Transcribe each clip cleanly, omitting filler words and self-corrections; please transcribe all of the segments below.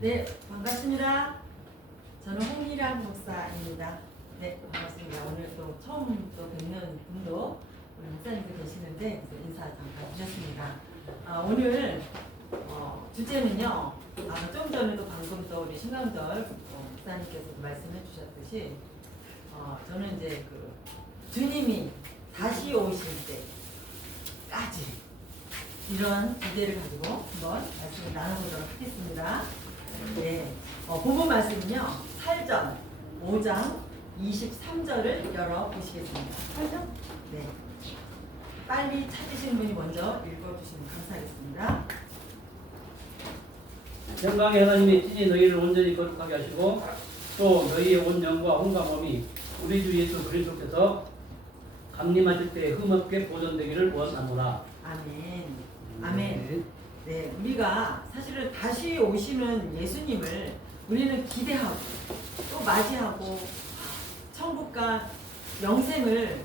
네, 반갑습니다. 저는 홍미란 목사입니다. 네, 반갑습니다. 오늘 또 처음 또 뵙는 분도 우리 목사님도 계시는데 인사 잠깐 드렸습니다. 오늘 주제는요. 좀 전에도 방금 또 우리 신강절 목사님께서도 말씀해 주셨듯이 저는 이제 그 주님이 다시 오실 때까지 이런 주제를 가지고 한번 말씀을 나눠보도록 하겠습니다. 네, 본문 말씀은요. 8절, 5장 23절을 열어보시겠습니다. 8절? 네. 빨리 찾으시는 분이 먼저 읽어주시면 감사하겠습니다. 영광의 하나님이 친히 너희를 온전히 거룩하게 하시고 또 너희의 온 영과 온과 몸이 우리 주 예수 그리스도께서 강림하실 때 흠없게 보존되기를 원하노라. 아멘. 아멘. 네, 우리가 사실은 다시 오시는 예수님을 우리는 기대하고 또 맞이하고 천국과 영생을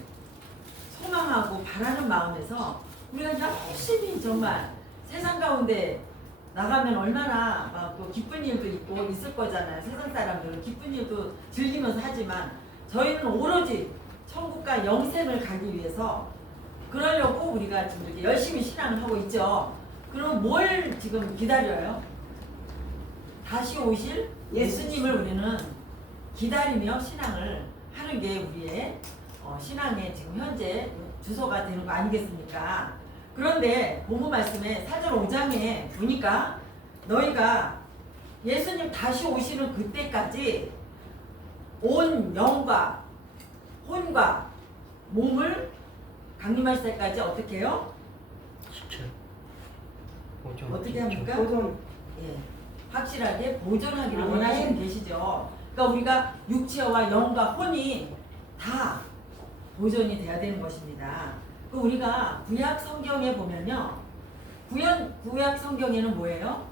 소망하고 바라는 마음에서 우리가 열심히 정말 세상 가운데 나가면 얼마나 막 또 기쁜 일도 있고 있을 거잖아요. 세상 사람들은 기쁜 일도 즐기면서 하지만 저희는 오로지 천국과 영생을 가기 위해서 그러려고 우리가 지금 이렇게 열심히 신앙을 하고 있죠. 그럼 뭘 지금 기다려요? 다시 오실 예수님을 우리는 기다리며 신앙을 하는 게 우리의 신앙의 지금 현재 주소가 되는 거 아니겠습니까? 그런데 본문 말씀에 4절 5장에 보니까 너희가 예수님 다시 오시는 그때까지 온 영과 혼과 몸을 강림하실 때까지 어떻게 해요? 어떻게 합니까? 보존. 예, 확실하게 보존하기를 원하시는 계시죠. 그러니까 우리가 육체와 영과 혼이 다 보존이 돼야 되는 것입니다. 그 우리가 구약 성경에 보면요, 구약 성경에는 뭐예요?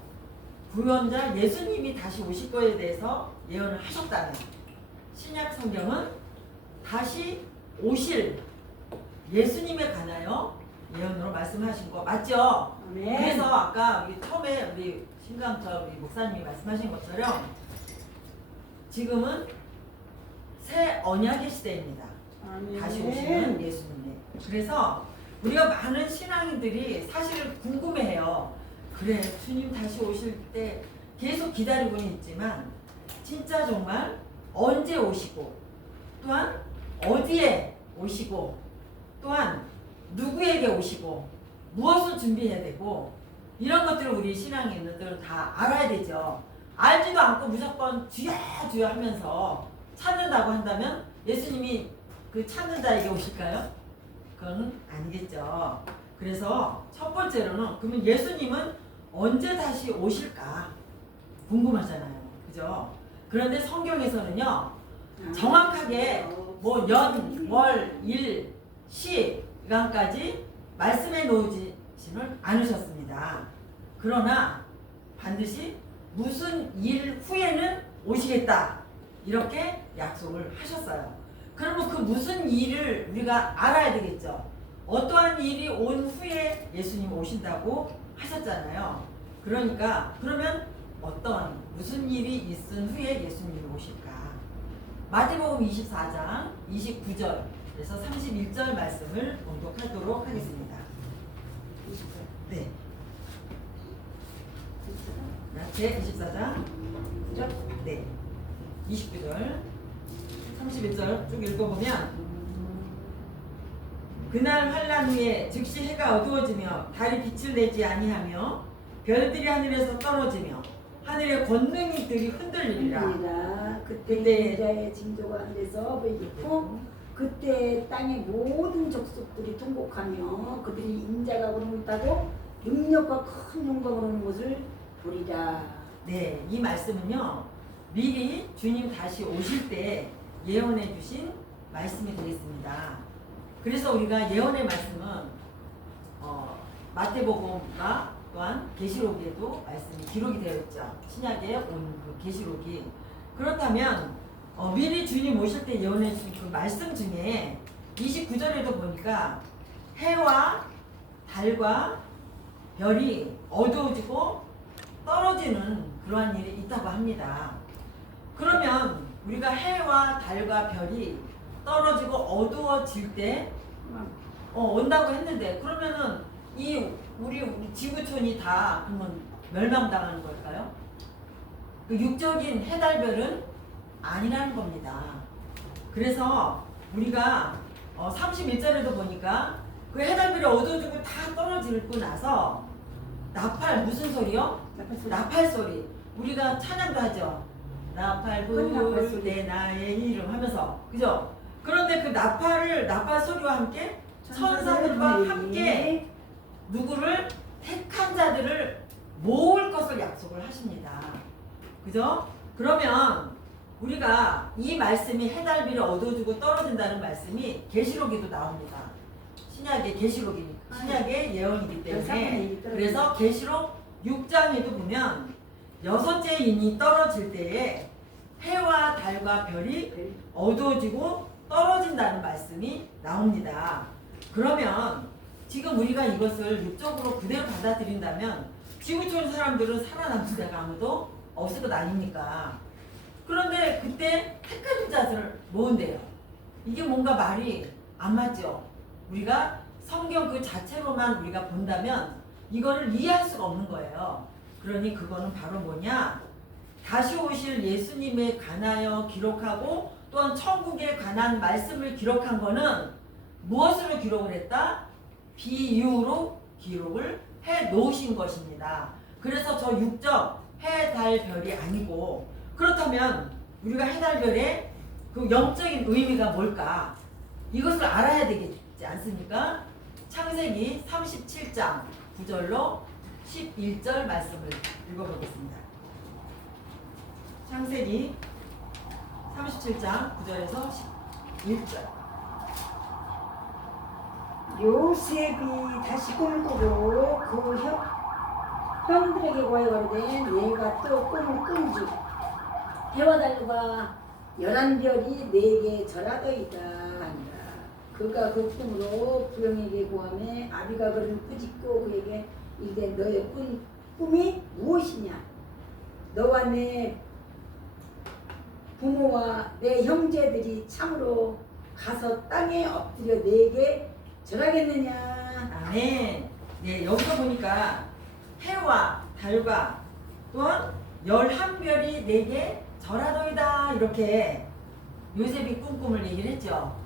구원자 예수님이 다시 오실 거에 대해서 예언을 하셨다면, 신약 성경은 다시 오실 예수님에 관하여 예언으로 말씀하신 거 맞죠? 아멘. 그래서 아까 우리 처음에 우리 신강철 우리 목사님이 말씀하신 것처럼 지금은 새 언약의 시대입니다. 아멘. 다시 오시는 예수님의. 그래서 우리가 많은 신앙인들이 사실은 궁금해해요. 그래, 주님 다시 오실 때 계속 기다리고는 있지만 진짜 정말 언제 오시고 또한 어디에 오시고 또한 누구에게 오시고 무엇을 준비해야 되고 이런 것들을 우리 신앙인들은 다 알아야 되죠. 알지도 않고 무조건 주여 주여 하면서 찾는다고 한다면 예수님이 그 찾는 자에게 오실까요? 그건 아니겠죠. 그래서 첫 번째로는 그러면 예수님은 언제 다시 오실까 궁금하잖아요. 그죠? 그런데 성경에서는요 정확하게 뭐 연, 월, 일, 시간까지 말씀해 놓으시지는 않으셨습니다. 그러나 반드시 무슨 일 후에는 오시겠다 이렇게 약속을 하셨어요. 그러면 그 무슨 일을 우리가 알아야 되겠죠. 어떠한 일이 온 후에 예수님 오신다고 하셨잖아요. 그러니까 그러면 어떤 무슨 일이 있은 후에 예수님이 오실까? 마태복음 24장 29절에서 31절 말씀을 봉독하도록 하겠습니다. 네. 제 24장 네. 29절 31절 쭉 읽어보면 그날 환란 후에 즉시 해가 어두워지며 달이 빛을 내지 아니하며 별들이 하늘에서 떨어지며 하늘의 권능이들이 흔들리리라. 그때 자의 징조가 안 돼서 보이겠고 그때 땅의 모든 족속들이 통곡하며 그들이 인자가 오는 것을 타고 능력과 큰 영광으로 오는 것을 보리라. 네, 이 말씀은요 미리 주님 다시 오실 때 예언해 주신 말씀이 되겠습니다. 그래서 우리가 예언의 말씀은 마태복음과 또한 계시록에도 말씀이 기록이 되어 있죠. 신약에 온 그 계시록이. 그렇다면 미리 주님 오실 때 예언해 주신 그 말씀 중에 29절에도 보니까 해와 달과 별이 어두워지고 떨어지는 그러한 일이 있다고 합니다. 그러면 우리가 해와 달과 별이 떨어지고 어두워질 때 온다고 했는데 그러면은 이 우리 지구촌이 다 그러면 멸망당하는 걸까요? 그 육적인 해달별은 아니라는 겁니다. 그래서 우리가 31절에도 보니까 그 해달별이 어두워지고 다 떨어지고 나서 나팔 무슨 소리요? 나팔 소리. 우리가 찬양도 하죠. 나팔 불 때 나의 이름 하면서 그죠? 그런데 그 나팔 소리와 함께 천사들과 함께 누구를 택한 자들을 모을 것을 약속을 하십니다. 그죠? 그러면 우리가 이 말씀이 해달별이 어두워지고 떨어진다는 말씀이 계시록에도 나옵니다. 신약의 계시록이니까 신약의 예언이기 때문에 그래서 계시록 6장에도 보면 여섯째 인이 떨어질 때에 해와 달과 별이 어두워지고 떨어진다는 말씀이 나옵니다. 그러면 지금 우리가 이것을 육적으로 그대로 받아들인다면 지구촌 사람들은 살아남는 데가 아무도 없을 것 아닙니까? 그런데 그때 택한 자들을 모은대요. 이게 뭔가 말이 안 맞죠? 우리가 성경 그 자체로만 우리가 본다면 이거를 이해할 수가 없는 거예요. 그러니 그거는 바로 뭐냐? 다시 오실 예수님에 관하여 기록하고 또한 천국에 관한 말씀을 기록한 거는 무엇으로 기록을 했다? 비유로 기록을 해 놓으신 것입니다. 그래서 저 육적 해, 달, 별이 아니고 그렇다면 우리가 해, 달, 별의 그 영적인 의미가 뭘까? 이것을 알아야 되겠지 않습니까? 창세기 37장 9절로 11절 말씀을 읽어보겠습니다. 창세기 37장 9절에서 11절. 요셉이 다시 꿈을 꾸고 그 형들에게 고하여가로되 내가 또 꿈을 꾼즉 해와 달과 11별이 내게 절하더이다 하니라. 그가 그 꿈으로 부령에게 고하매 아비가 그를 꾸짖고 그에게 이르되 너의 꿈이 무엇이냐? 너와 내 부모와 내 형제들이 참으로 가서 땅에 엎드려 내게 절하겠느냐? 아멘. 네, 여기서 보니까 해와 달과 또한 11별이 내게 절하더이다 이렇게 요셉이 꿈을 얘기를 했죠.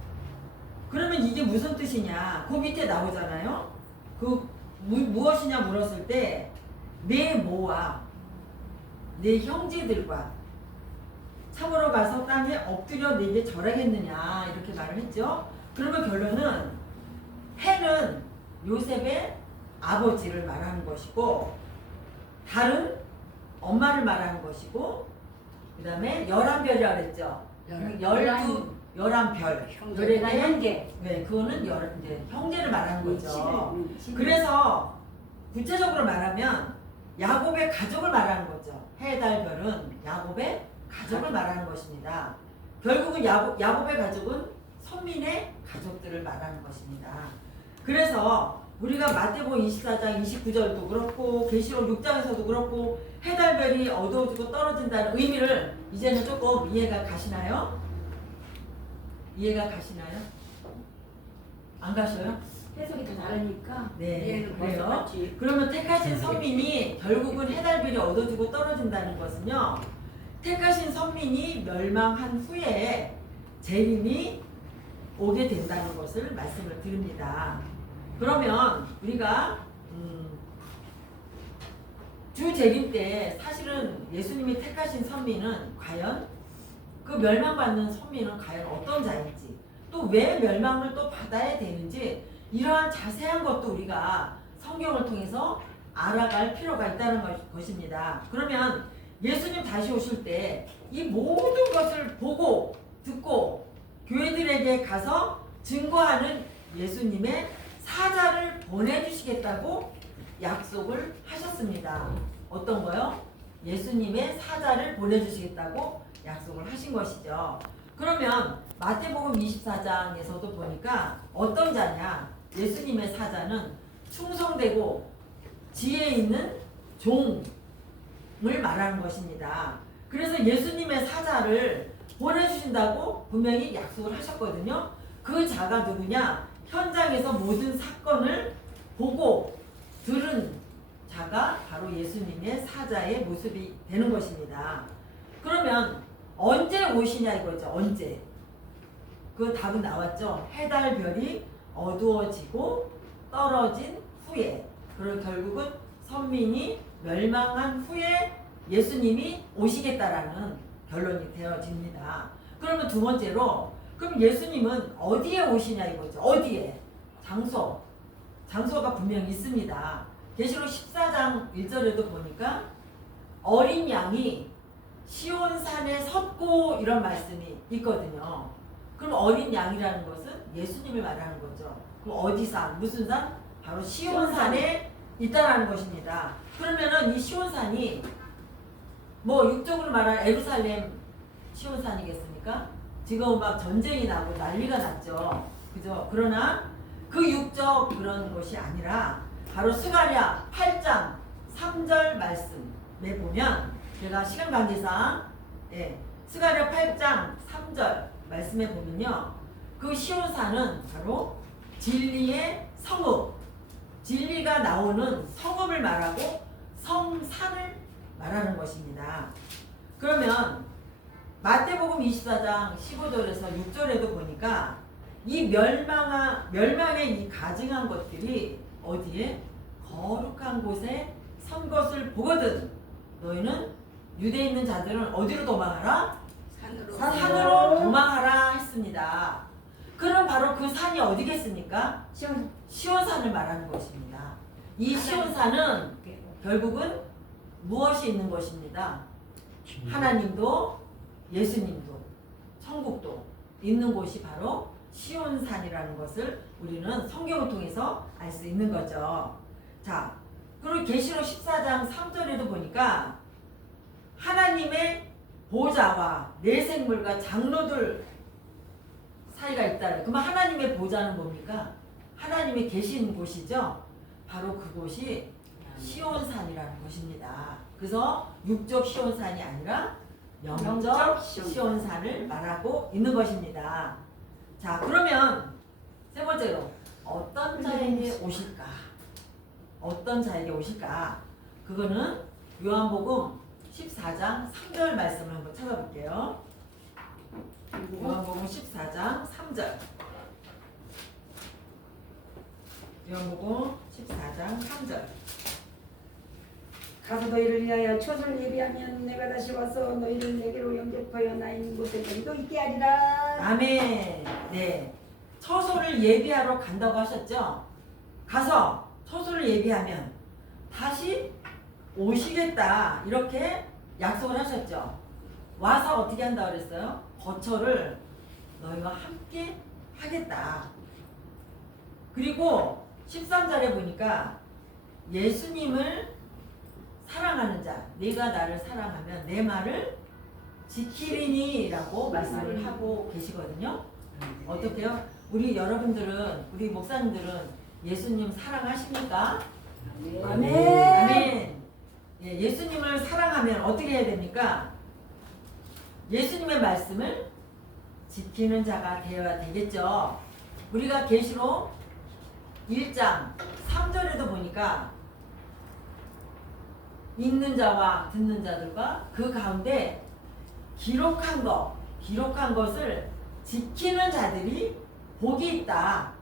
그러면 이게 무슨 뜻이냐? 그 밑에 나오잖아요. 그 무엇이냐 물었을 때 내 모와 내 형제들과 참으로 가서 땅에 엎드려 내게 절하겠느냐 이렇게 말을 했죠. 그러면 결론은 해는 요셉의 아버지를 말하는 것이고 달은 엄마를 말하는 것이고 그 다음에 11별이라고 그랬죠. 11별 형제. 네, 그거는 이제 형제를 말하는 거죠. 그래서 구체적으로 말하면 야곱의 가족을 말하는 거죠. 해, 달, 별은 야곱의 가족을 말하는 것입니다. 결국은 야곱의 가족은 선민의 가족들을 말하는 것입니다. 그래서 우리가 마태복음 24장 29절도 그렇고 계시록 6장에서도 그렇고 해, 달, 별이 어두워지고 떨어진다는 의미를 이제는 조금 이해가 가시나요? 이해가 가시나요? 안 가셔요? 해석이 다 다르니까. 네, 그래요. 그러면 택하신 선민이 결국은 해, 달, 별이 어두워지고 떨어진다는 것은요. 택하신 선민이 멸망한 후에 재림이 오게 된다는 것을 말씀을 드립니다. 그러면 우리가 주 재림 때 사실은 예수님이 택하신 선민은 과연 그 멸망받는 선민은 과연 어떤 자인지 또 왜 멸망을 또 받아야 되는지 이러한 자세한 것도 우리가 성경을 통해서 알아갈 필요가 있다는 것입니다. 그러면 예수님 다시 오실 때 이 모든 것을 보고 듣고 교회들에게 가서 증거하는 예수님의 사자를 보내주시겠다고 약속을 하셨습니다. 어떤 거요? 예수님의 사자를 보내주시겠다고 약속을 하신 것이죠. 그러면 마태복음 24장에서도 보니까 어떤 자냐? 예수님의 사자는 충성되고 지혜 있는 종, 말하는 것입니다. 그래서 예수님의 사자를 보내주신다고 분명히 약속을 하셨거든요. 그 자가 누구냐? 현장에서 모든 사건을 보고 들은 자가 바로 예수님의 사자의 모습이 되는 것입니다. 그러면 언제 오시냐 이거죠. 언제? 그 답은 나왔죠. 해달별이 어두워지고 떨어진 후에. 그리고 결국은 선민이 멸망한 후에 예수님이 오시겠다라는 결론이 되어집니다. 그러면 두 번째로 그럼 예수님은 어디에 오시냐 이거죠. 어디에? 장소가 분명히 있습니다. 계시록 14장 1절에도 보니까 어린 양이 시온산에 섰고 이런 말씀이 있거든요. 그럼 어린 양이라는 것은 예수님을 말하는 거죠. 그럼 어디 산? 무슨 산? 바로 시온산에 있다라는 것입니다. 그러면은 이 시온산이 뭐 육적으로 말하는 에루살렘 시온산이겠습니까? 지금 막 전쟁이 나고 난리가 났죠. 그죠? 그러나 그 육적 그런 것이 아니라 바로 스가랴 8장 3절 말씀에 보면 제가 시간 관계상 스가랴 8장 3절 말씀에 보면요. 그 시온산은 바로 진리의 성읍, 진리가 나오는 성읍을 말하고 성산을 말하는 것입니다. 그러면 마태복음 24장 15절에서 6절에도 보니까 이 멸망의 이 가증한 것들이 어디에? 거룩한 곳에 선 것을 보거든 너희는 유대에 있는 자들은 어디로 도망하라? 산으로 도망하라 했습니다. 그럼 바로 그 산이 어디겠습니까? 시온산을 말하는 것입니다. 이 시온산은 결국은 무엇이 있는 것입니다? 하나님도 예수님도 천국도 있는 곳이 바로 시온산이라는 것을 우리는 성경을 통해서 알 수 있는 거죠. 자, 그리고 계시록 14장 3절에도 보니까 하나님의 보좌와 내생물과 장로들 사이가 있다. 그러면 하나님의 보좌는 뭡니까? 하나님이 계신 곳이죠. 바로 그곳이 시온산이라는 것입니다. 그래서 육적 시온산이 아니라 영적 시온산을 말하고 있는 것입니다. 자, 그러면 세 번째로 어떤 자에게 오실까? 어떤 자에게 오실까? 그거는 요한복음 14장 3절 말씀을 한번 찾아볼게요. 요한복음 14장 3절. 요한복음 14장 3절. 가서 너희를 위하여 처소를 예비하면 내가 다시 와서 너희를 내게로 영접하여 나 있는 곳에 너희도 있게 하리라. 아멘. 네. 처소를 예비하러 간다고 하셨죠? 가서 처소를 예비하면 다시 오시겠다. 이렇게 약속을 하셨죠? 와서 어떻게 한다고 그랬어요? 거처를 너희와 함께 하겠다. 그리고 13절에 보니까 예수님을 사랑하는 자, 네가 나를 사랑하면 내 말을 지키리니 라고 말씀을 하고 계시거든요. 어떻게요? 우리 여러분들은, 우리 목사님들은 예수님 사랑하십니까? 아멘. 아멘. 예, 예수님을 사랑하면 어떻게 해야 됩니까? 예수님의 말씀을 지키는 자가 되어야 되겠죠. 우리가 계시록 1장 3절에도 보니까 읽는 자와 듣는 자들과 그 가운데 기록한 것을 지키는 자들이 복이 있다.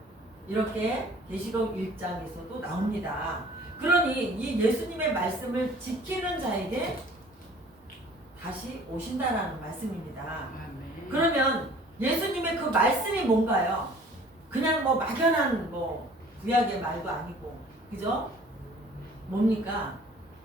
이렇게 계시록 1장에서도 나옵니다. 그러니 이 예수님의 말씀을 지키는 자에게 다시 오신다라는 말씀입니다. 그러면 예수님의 그 말씀이 뭔가요? 그냥 뭐 막연한 뭐 구약의 말도 아니고, 그죠? 뭡니까?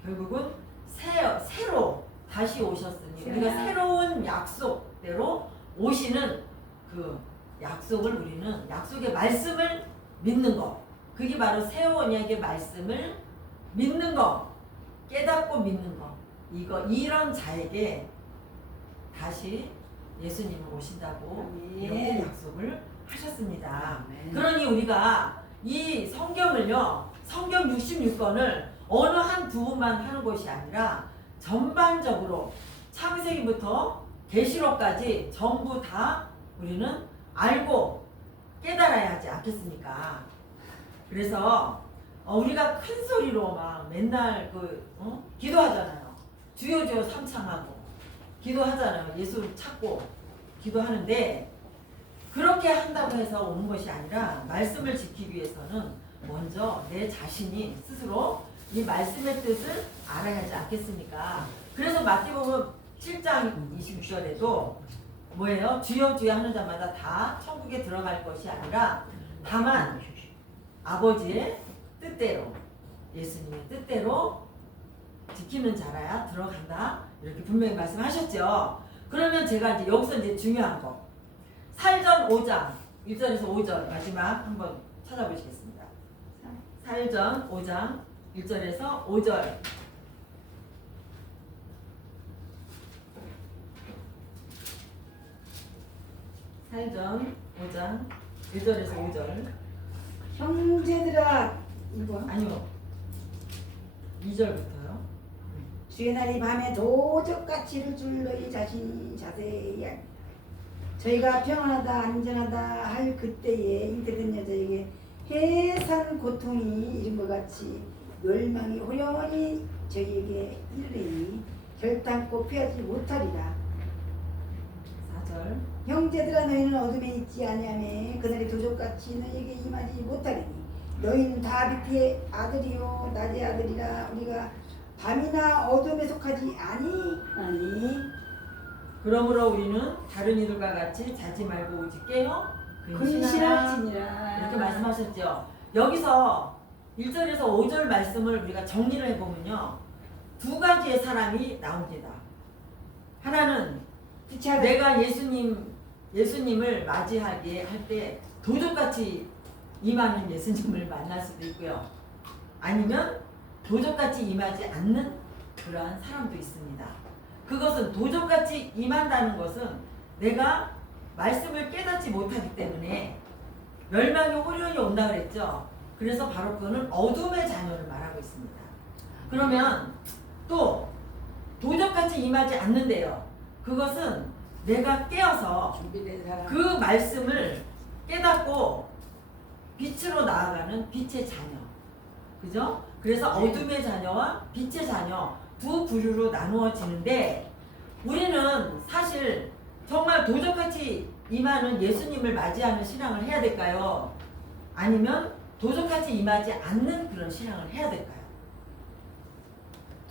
결국은 새로 다시 오셨으니 우리가 새로운 약속대로 오시는 그 약속을 우리는 약속의 말씀을 믿는 것, 그게 바로 새 언약의 말씀을 믿는 것, 깨닫고 믿는 것, 이런 자에게 다시 예수님이 오신다고 이렇게 약속을 하셨습니다. 그러니 우리가 이 성경을요, 성경 66권을 어느 한 부분만 하는 것이 아니라 전반적으로 창세기부터 계시록까지 전부 다 우리는 알고 깨달아야 하지 않겠습니까? 그래서 우리가 큰 소리로 막 맨날 기도하잖아요. 주여 주여 삼창하고 기도하잖아요. 예수 찾고 기도하는데 그렇게 한다고 해서 오는 것이 아니라 말씀을 지키기 위해서는 먼저 내 자신이 스스로 이 말씀의 뜻을 알아야 하지 않겠습니까? 그래서 마태복음 7장 29절에도 뭐예요? 주여 주여 하는 자마다 다 천국에 들어갈 것이 아니라 다만 아버지의 뜻대로 예수님의 뜻대로 지키는 자라야 들어간다. 이렇게 분명히 말씀하셨죠. 그러면 제가 이제 여기서 이제 중요한 거 살전 5장 1절에서 5절 마지막 한번 찾아보시겠습니다. 살전 5장 1절에서 5절 살전 5장 1절에서 5절 형제들아 이거 아니요 2절부터요. 주의 날이 밤에 도적같이 이를 줄 너희 자신이 자세히 알리라. 저희가 평안하다 안전하다 할 그때에 잉태된 여자에게 해산 고통이 이른 것 같이 멸망이 호련히 저희에게 이르리니 결단코 피하지 못하리라. 4절 형제들아 너희는 어둠에 있지 아니하며 그날이 도적같이 너희에게 임하지 못하리니 너희는 다 빛의 아들이요 낮의 아들이라. 우리가 밤이나 어둠에 속하지 아니 그러므로 우리는 다른 이들과 같이 자지 말고 오직 깨어 근신하라 이렇게 말씀하셨죠. 여기서 1절에서 5절 말씀을 우리가 정리를 해보면요. 두 가지의 사람이 나옵니다. 하나는 내가 예수님을 맞이하게 할 때 도적같이 임하는 예수님을 만날 수도 있고요. 아니면 도적같이 임하지 않는 그러한 사람도 있습니다. 그것은 도적같이 임한다는 것은 내가 말씀을 깨닫지 못하기 때문에 멸망의 호련이 온다 그랬죠. 그래서 바로 그거는 어둠의 자녀를 말하고 있습니다. 그러면 또 도적같이 임하지 않는데요. 그것은 내가 깨어서 준비된 사람 그 말씀을 깨닫고 빛으로 나아가는 빛의 자녀. 그죠? 그래서 네. 어둠의 자녀와 빛의 자녀 두 부류로 나누어지는데 우리는 사실 정말 도적같이 임하는 예수님을 맞이하는 신앙을 해야 될까요? 아니면 도적같이 임하지 않는 그런 신앙을 해야 될까요?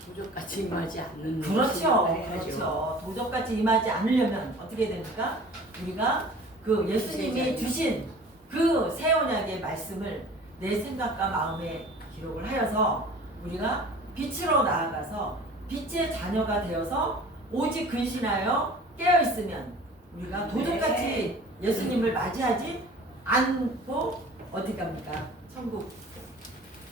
도적같이 임하지 않는 그렇죠. 해야죠. 그렇죠. 도적같이 임하지 않으려면 어떻게 됩니까? 우리가 그 예수님이 주신 그 새 언약의 말씀을 내 생각과 마음에 기록을 하여서 우리가 빛으로 나아가서 빛의 자녀가 되어서 오직 근신하여 깨어있으면 우리가 도적같이 예수님을 맞이하지 않고 어디 갑니까? 천국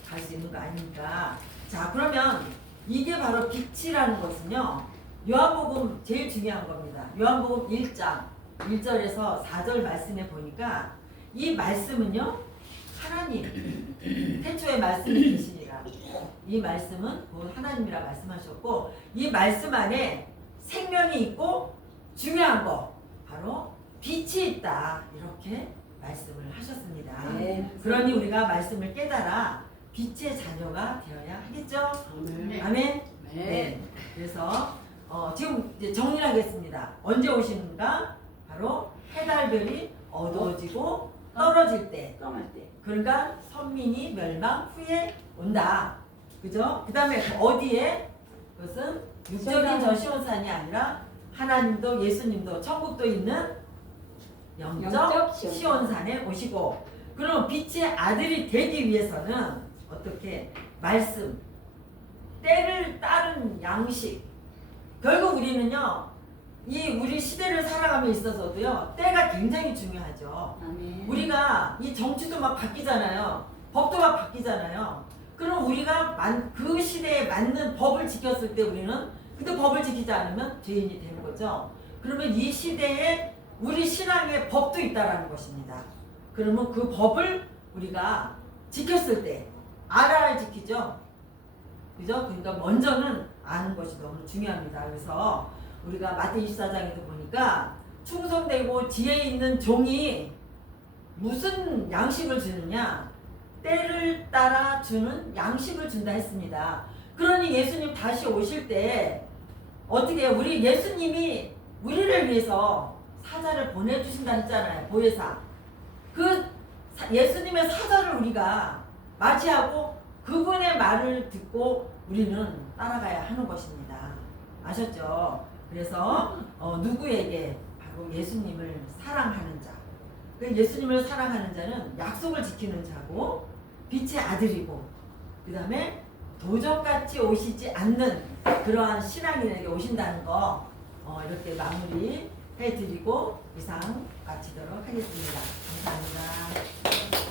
갈 수 있는 거 아닙니까? 자, 그러면 이게 바로 빛이라는 것은요. 요한복음 제일 중요한 겁니다. 요한복음 1장 1절에서 4절 말씀에 보니까 이 말씀은요. 하나님 태초에 말씀이 계시니라. 이 말씀은 곧 하나님이라 말씀하셨고 이 말씀 안에 생명이 있고 중요한 거 바로 빛이 있다. 이렇게 말씀을 하셨습니다. 네. 그러니 우리가 말씀을 깨달아 빛의 자녀가 되어야 하겠죠? 아멘. 아멘. 네. 그래서 지금 이제 정리를 하겠습니다. 언제 오시는가? 바로 해달별이 어두워지고 떨어질 때. 떠날 때 그러니까 선민이 멸망 후에 온다. 그죠? 그 다음에 어디에? 그것은 육적인 저 시온산이 아니라 하나님도 예수님도 천국도 있는 영적 시온산에 오시고 그럼 빛의 아들이 되기 위해서는 어떻게? 말씀, 때를 따른 양식. 결국 우리는요, 이 우리 시대를 살아감에 있어서도요, 때가 굉장히 중요하죠. 아멘. 우리가 이 정치도 막 바뀌잖아요. 법도 막 바뀌잖아요. 그럼 우리가 그 시대에 맞는 법을 지켰을 때 우리는 근데 법을 지키지 않으면 죄인이 되는 거죠. 그러면 이 시대에 우리 신앙에 법도 있다라는 것입니다. 그러면 그 법을 우리가 지켰을 때 알아야 지키죠. 그죠? 그러니까 먼저는 아는 것이 너무 중요합니다. 그래서 우리가 마태 24장에도 보니까 충성되고 지혜 있는 종이 무슨 양식을 주느냐? 때를 따라 주는 양식을 준다 했습니다. 그러니 예수님 다시 오실 때 어떻게 해요? 우리 예수님이 우리를 위해서 사자를 보내주신다 했잖아요. 보혜사. 그 예수님의 사자를 우리가 맞이하고 그분의 말을 듣고 우리는 따라가야 하는 것입니다. 아셨죠? 그래서 누구에게? 바로 예수님을 사랑하는 자. 그 예수님을 사랑하는 자는 약속을 지키는 자고 빛의 아들이고 그 다음에 도적같이 오시지 않는 그러한 신앙인에게 오신다는 거 이렇게 마무리 해드리고 이상 마치도록 하겠습니다. 감사합니다.